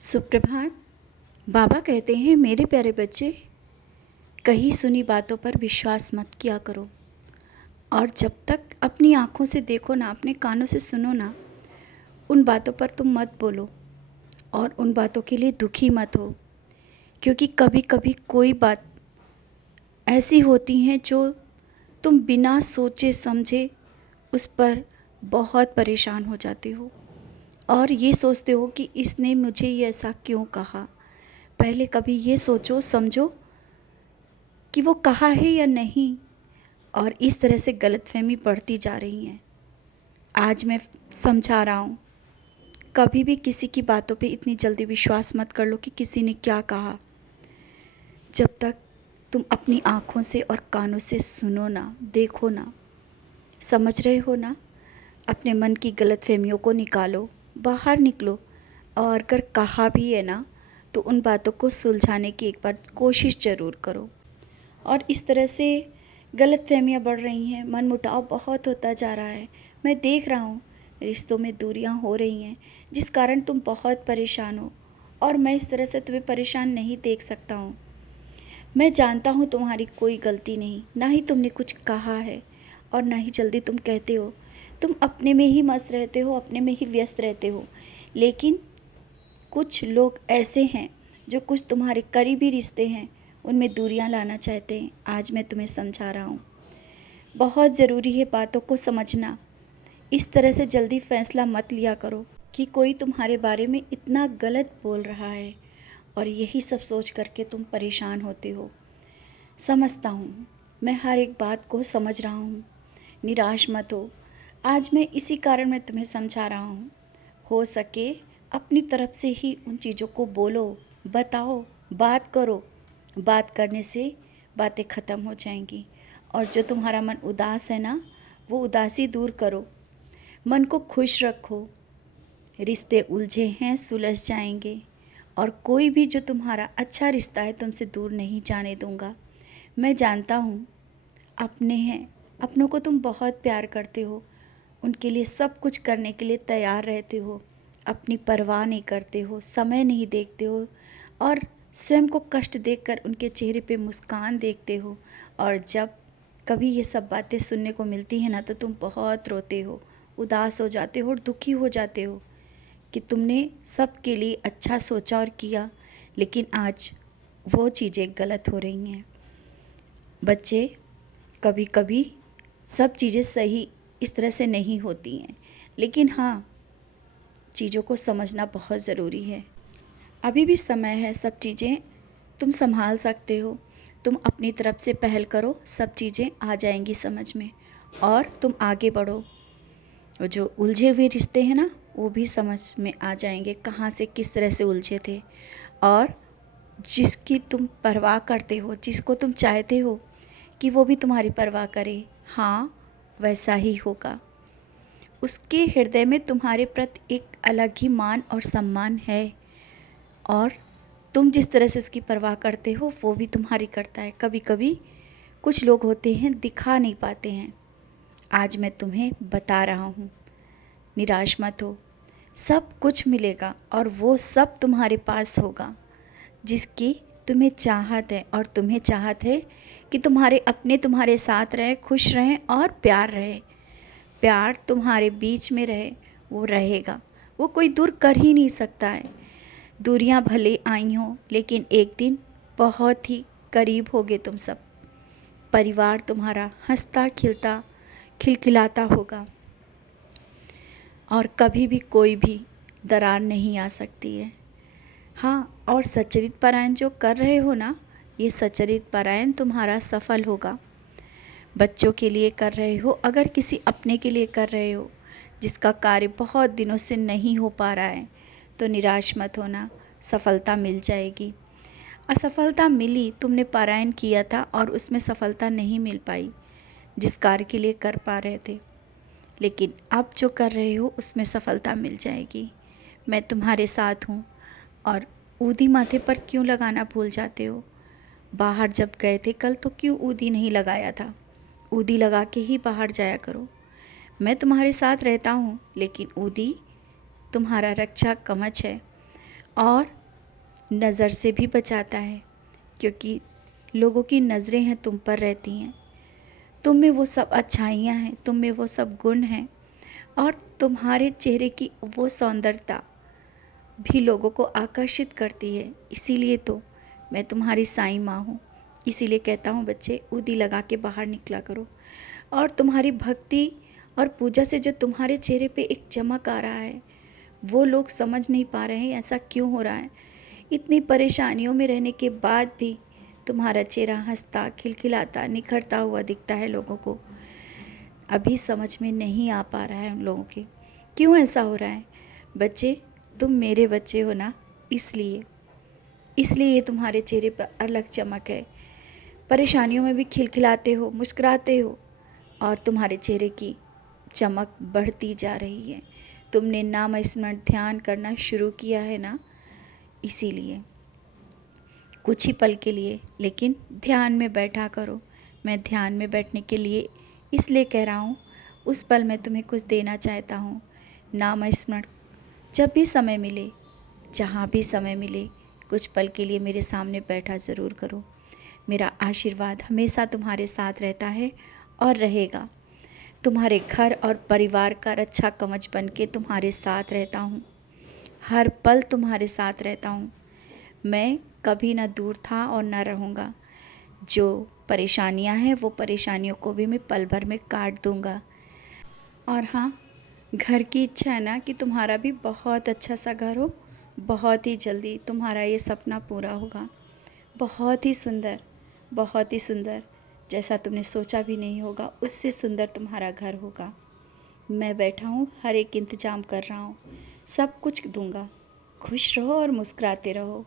सुप्रभात। बाबा कहते हैं, मेरे प्यारे बच्चे, कही सुनी बातों पर विश्वास मत किया करो। और जब तक अपनी आँखों से देखो ना, अपने कानों से सुनो ना, उन बातों पर तुम मत बोलो और उन बातों के लिए दुखी मत हो। क्योंकि कभी कभी कोई बात ऐसी होती हैं जो तुम बिना सोचे समझे उस पर बहुत परेशान हो जाते हो और ये सोचते हो कि इसने मुझे ये ऐसा क्यों कहा। पहले कभी ये सोचो समझो कि वो कहा है या नहीं, और इस तरह से गलतफहमी बढ़ती जा रही है। आज मैं समझा रहा हूँ, कभी भी किसी की बातों पे इतनी जल्दी विश्वास मत कर लो कि किसी ने क्या कहा। जब तक तुम अपनी आँखों से और कानों से सुनो ना, देखो ना, समझ रहे हो ना, अपने मन की गलतफहमियों को निकालो, बाहर निकलो। और अगर कहा भी है ना, तो उन बातों को सुलझाने की एक बार कोशिश ज़रूर करो। और इस तरह से गलतफहमियाँ बढ़ रही हैं, मनमुटाव बहुत होता जा रहा है। मैं देख रहा हूँ रिश्तों में दूरियाँ हो रही हैं, जिस कारण तुम बहुत परेशान हो। और मैं इस तरह से तुम्हें परेशान नहीं देख सकता हूँ। मैं जानता हूँ तुम्हारी कोई गलती नहीं, ना ही तुमने कुछ कहा है और ना ही जल्दी तुम कहते हो। तुम अपने में ही मस्त रहते हो, अपने में ही व्यस्त रहते हो। लेकिन कुछ लोग ऐसे हैं जो कुछ तुम्हारे करीबी रिश्ते हैं, उनमें दूरियां लाना चाहते हैं। आज मैं तुम्हें समझा रहा हूँ, बहुत ज़रूरी है बातों को समझना। इस तरह से जल्दी फैसला मत लिया करो कि कोई तुम्हारे बारे में इतना गलत बोल रहा है और यही सब सोच करके तुम परेशान होते हो। समझता हूँ, मैं हर एक बात को समझ रहा हूँ। निराश मत हो। आज मैं इसी कारण मैं तुम्हें समझा रहा हूँ। हो सके अपनी तरफ से ही उन चीज़ों को बोलो, बताओ, बात करो। बात करने से बातें ख़त्म हो जाएंगी और जो तुम्हारा मन उदास है ना, वो उदासी दूर करो। मन को खुश रखो। रिश्ते उलझे हैं, सुलझ जाएंगे। और कोई भी जो तुम्हारा अच्छा रिश्ता है, तुमसे दूर नहीं जाने दूंगा। मैं जानता हूँ अपने हैं, अपनों को तुम बहुत प्यार करते हो, उनके लिए सब कुछ करने के लिए तैयार रहते हो, अपनी परवाह नहीं करते हो, समय नहीं देखते हो और स्वयं को कष्ट देकर उनके चेहरे पे मुस्कान देखते हो। और जब कभी ये सब बातें सुनने को मिलती हैं ना, तो तुम बहुत रोते हो, उदास हो जाते हो और दुखी हो जाते हो कि तुमने सबके लिए अच्छा सोचा और किया, लेकिन आज वो चीज़ें गलत हो रही हैं। बच्चे, कभी कभी सब चीज़ें सही इस तरह से नहीं होती हैं, लेकिन हाँ, चीज़ों को समझना बहुत ज़रूरी है। अभी भी समय है, सब चीज़ें तुम संभाल सकते हो। तुम अपनी तरफ से पहल करो, सब चीज़ें आ जाएंगी समझ में और तुम आगे बढ़ो। वो जो उलझे हुए रिश्ते हैं ना, वो भी समझ में आ जाएंगे, कहाँ से किस तरह से उलझे थे। और जिसकी तुम परवाह करते हो, जिसको तुम चाहते हो कि वो भी तुम्हारी परवाह करे, हाँ, वैसा ही होगा। उसके हृदय में तुम्हारे प्रति एक अलग ही मान और सम्मान है और तुम जिस तरह से उसकी परवाह करते हो, वो भी तुम्हारी करता है। कभी कभी कुछ लोग होते हैं, दिखा नहीं पाते हैं। आज मैं तुम्हें बता रहा हूँ, निराश मत हो। सब कुछ मिलेगा और वो सब तुम्हारे पास होगा जिसकी तुम्हें चाहत है। और तुम्हें चाहत है कि तुम्हारे अपने तुम्हारे साथ रहे, खुश रहें और प्यार रहे। प्यार तुम्हारे बीच में रहे, वो रहेगा, वो कोई दूर कर ही नहीं सकता है। दूरियां भले आई हों, लेकिन एक दिन बहुत ही करीब होगे तुम सब। परिवार तुम्हारा हंसता खिलता खिलखिलाता होगा और कभी भी कोई भी दरार नहीं आ सकती है। हाँ, और सच्चरित परायण जो कर रहे हो ना, ये सच्चरित परायण तुम्हारा सफल होगा। बच्चों के लिए कर रहे हो, अगर किसी अपने के लिए कर रहे हो जिसका कार्य बहुत दिनों से नहीं हो पा रहा है, तो निराश मत होना, सफलता मिल जाएगी। असफलता मिली, तुमने पारायण किया था और उसमें सफलता नहीं मिल पाई जिस कार्य के लिए कर पा रहे थे, लेकिन अब जो कर रहे हो उसमें सफलता मिल जाएगी। मैं तुम्हारे साथ हूँ। और ऊदी माथे पर क्यों लगाना भूल जाते हो? बाहर जब गए थे कल, तो क्यों ऊदी नहीं लगाया था? ऊदी लगा के ही बाहर जाया करो। मैं तुम्हारे साथ रहता हूँ, लेकिन ऊदी तुम्हारा रक्षा कवच है और नज़र से भी बचाता है, क्योंकि लोगों की नज़रें हैं तुम पर रहती हैं। तुम में वो सब अच्छाइयाँ हैं, तुम में वो सब गुण हैं, और तुम्हारे चेहरे की वो सौंदर्यता भी लोगों को आकर्षित करती है। इसीलिए तो मैं तुम्हारी साईं माँ हूँ। इसीलिए कहता हूँ बच्चे, उदी लगा के बाहर निकला करो। और तुम्हारी भक्ति और पूजा से जो तुम्हारे चेहरे पे एक चमक आ रहा है, वो लोग समझ नहीं पा रहे हैं ऐसा क्यों हो रहा है। इतनी परेशानियों में रहने के बाद भी तुम्हारा चेहरा हंसता, खिलखिलाता, निखरता हुआ दिखता है लोगों को। अभी समझ में नहीं आ पा रहा है उन लोगों के, क्यों ऐसा हो रहा है। बच्चे, तुम मेरे बच्चे हो ना, इसलिए ये तुम्हारे चेहरे पर अलग चमक है। परेशानियों में भी खिलखिलाते हो, मुस्कुराते हो, और तुम्हारे चेहरे की चमक बढ़ती जा रही है। तुमने नाम स्मरण ध्यान करना शुरू किया है ना, इसीलिए कुछ ही पल के लिए, लेकिन ध्यान में बैठा करो। मैं ध्यान में बैठने के लिए इसलिए कह रहा हूँ, उस पल में तुम्हें कुछ देना चाहता हूँ। नाम स्मरण जब भी समय मिले, जहाँ भी समय मिले, कुछ पल के लिए मेरे सामने बैठा ज़रूर करो। मेरा आशीर्वाद हमेशा तुम्हारे साथ रहता है और रहेगा। तुम्हारे घर और परिवार का रक्षा कवच बन के तुम्हारे साथ रहता हूँ। हर पल तुम्हारे साथ रहता हूँ। मैं कभी ना दूर था और ना रहूँगा। जो परेशानियाँ हैं वो परेशानियों को भी मैं पल भर में काट दूँगा। और हाँ, घर की इच्छा है ना कि तुम्हारा भी बहुत अच्छा सा घर हो। बहुत ही जल्दी तुम्हारा ये सपना पूरा होगा। बहुत ही सुंदर, बहुत ही सुंदर, जैसा तुमने सोचा भी नहीं होगा, उससे सुंदर तुम्हारा घर होगा। मैं बैठा हूँ, हर एक इंतज़ाम कर रहा हूँ, सब कुछ दूंगा। खुश रहो और मुस्कुराते रहो।